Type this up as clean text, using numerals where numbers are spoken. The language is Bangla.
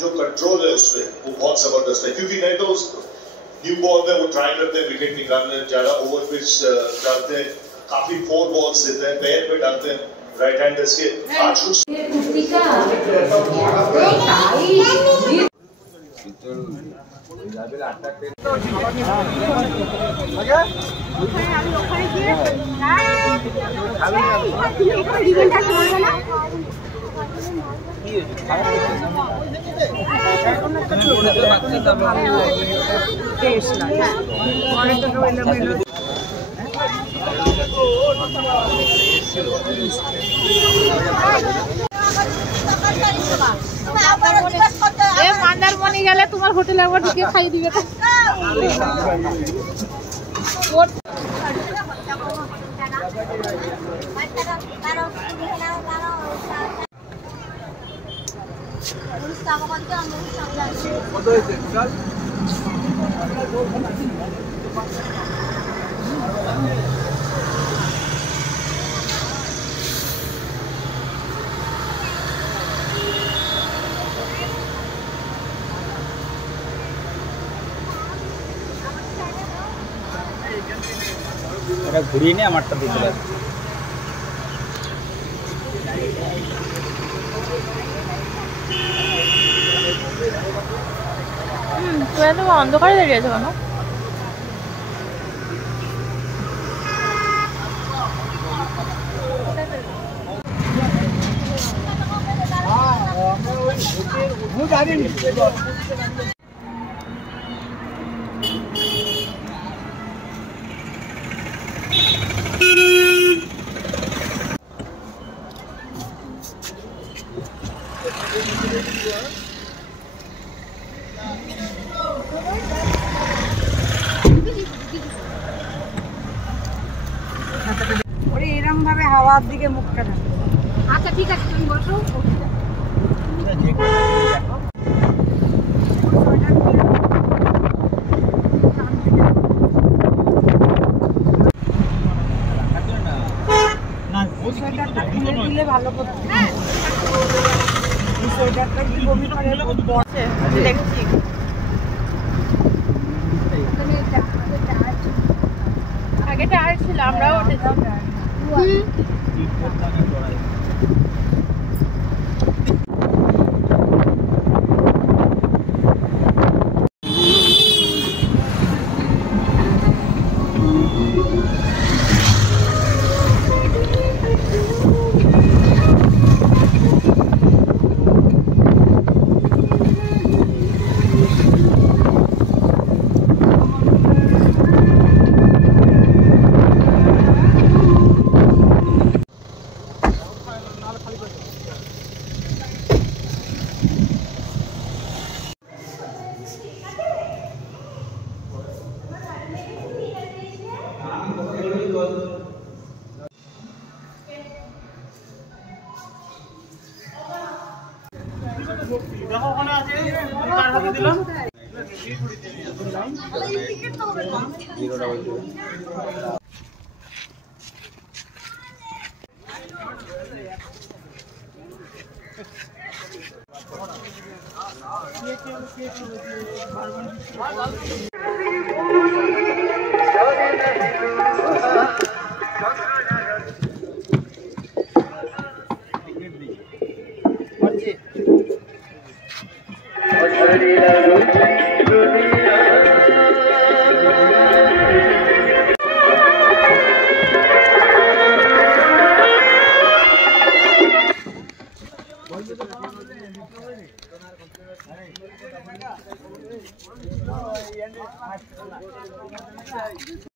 जो कंट्रोल है उसपे वो बहुत जबरदस्त है, क्योंकि नहीं तो न्यू बॉल में वो ट्राई करते हैं विकेट निकालने, ज्यादा ओवर पिच डालते हैं, काफी 4 बॉल्स देते हैं, पैर पे डालते हैं राइट हैंडर्स के। आज कुछ मंदारमणि गेले तुम्हार होटेल একবার ঢুকে খাই দিবে তো এটা ঘুরিয়ে নিয়ে আমারটা দিতে পারে। তুই তো অন্ধকারে দাঁড়িয়ে আছো কেন? এরকম ভাবে হাওয়ার দিকে মুখটা না। আচ্ছা ঠিক আছে তুমি বসো। সোয়েটারটা খুলে দিলে ভালো করতে। এই সোয়েটারটা কি বমি করে বসে দেখছি। আগে টায়ার ছিল আমরাও উঠেছিলাম। দেখো ওখানে আছে কার হাতে দিলাম はい。